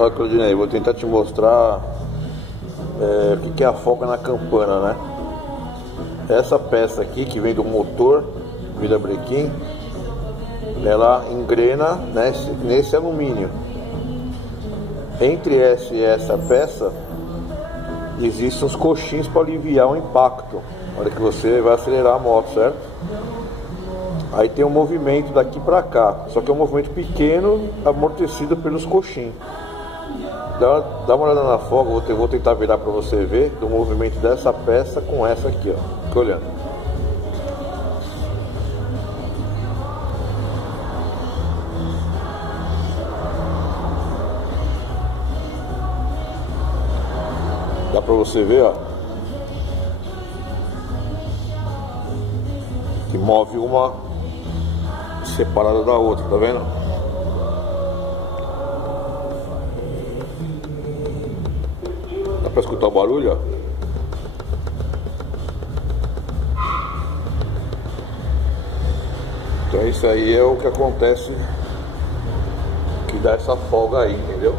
Olha, Claudinei, vou tentar te mostrar o que é a folga na campana, né? Essa peça aqui que vem do motor virabrequim, ela engrena nesse alumínio. Entre essa e essa peça existem os coxins para aliviar o impacto na hora que você vai acelerar a moto, certo? Aí tem um movimento daqui para cá, só que é um movimento pequeno, amortecido pelos coxins. Dá uma olhada na folga, vou tentar virar para você ver do movimento dessa peça com essa aqui, ó. Fica olhando. Dá para você ver, ó, que move uma separada da outra, tá vendo? Dá pra escutar o barulho, ó? Então isso aí é o que acontece, que dá essa folga aí, entendeu?